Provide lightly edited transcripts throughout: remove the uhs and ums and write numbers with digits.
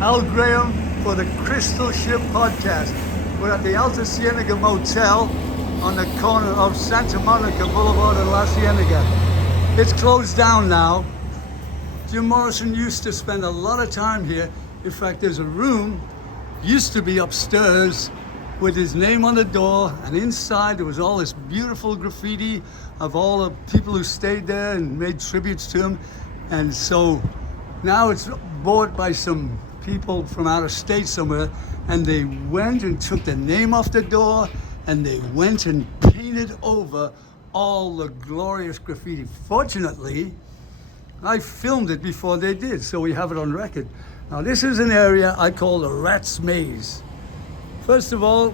Al Graham for the Chrystal Ship podcast. We're at the Alta Cienega Motel on the corner of Santa Monica Boulevard and La Cienega. It's closed down now. Jim Morrison used to spend a lot of time here. In fact, there's a room, used to be upstairs, with his name on the door, and inside there was all this beautiful graffiti of all the people who stayed there and made tributes to him. And so now it's bought by some people from out of state somewhere, and they went and took the name off the door, and they went and painted over all the glorious graffiti. Fortunately, I filmed it before they did, so we have it on record. Now this is an area I call the Rat's Maze. First of all,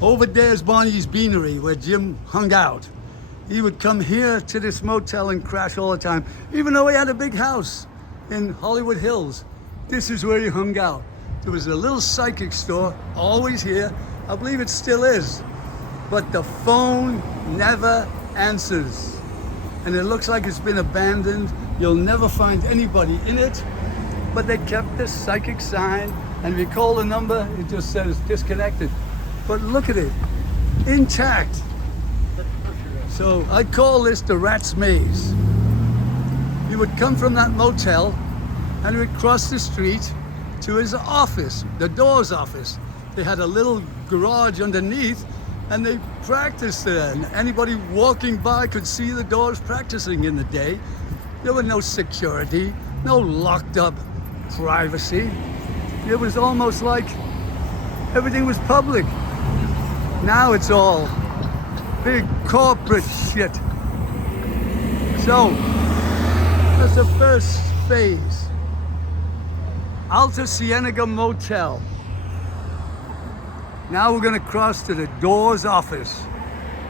over there's Barney's Beanery, where Jim hung out. He would come here to this motel and crash all the time, even though he had a big house in Hollywood Hills. This is where he hung out. There was a little psychic store, always here. I believe it still is. But the phone never answers. And it looks like it's been abandoned. You'll never find anybody in it. But they kept this psychic sign, and if you call the number, it just says disconnected. But look at it, intact. So I call this the Rat's Maze. You would come from that motel and you would cross the street to his office, the door's office. They had a little garage underneath, and they practiced there. And anybody walking by could see the doors practicing in the day. There was no security, no locked up privacy. It was almost like everything was public. Now it's all big corporate shit. So that's the first phase. Alta Cienega Motel. Now we're gonna cross to the door's office.